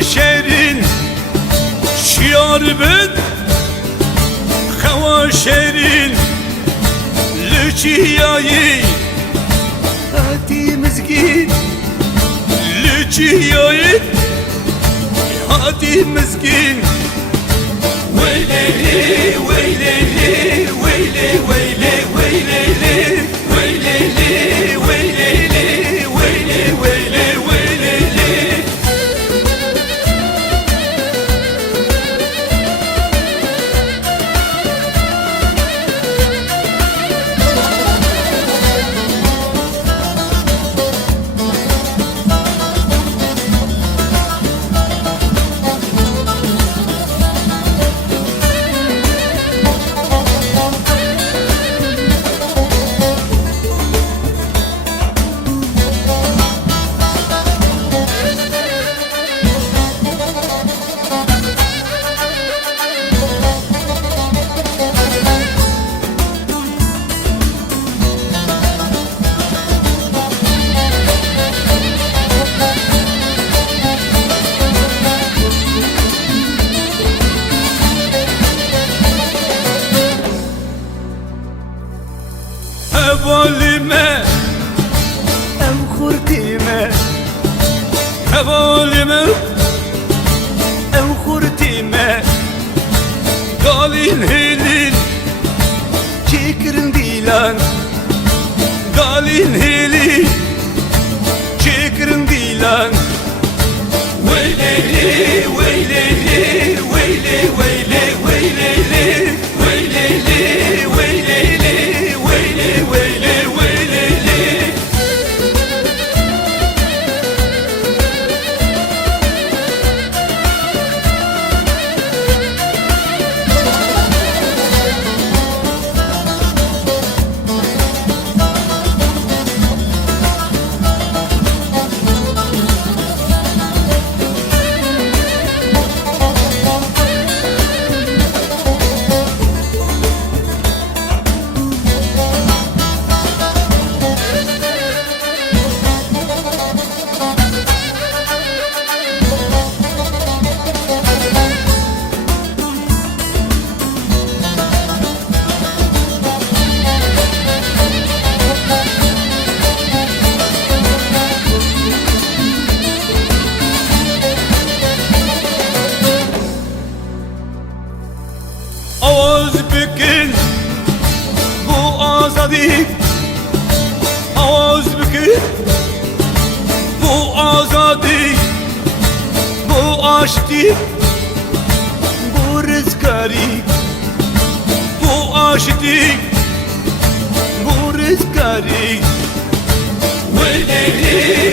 شيرين شيار بد خوا شيرين لجياي هاتي مسكين لجياي هاتي مسكين ويلي ويلي ويلي ويلي ويلي ويلي ويلي ويلي ويلي ويلي هوالمه ام خورتيمه هوالمه ام خورتيمه قالين هيلين çekirin dilan قالين هيلين çekirin dilan ويلي ويلي ويلي ويلي ويلي ويلي ويلي Ağız bükün bu azadi Ağız bükün bu azadi Bu aşkti bu rızkari Bu aşkti bu rızkari Veli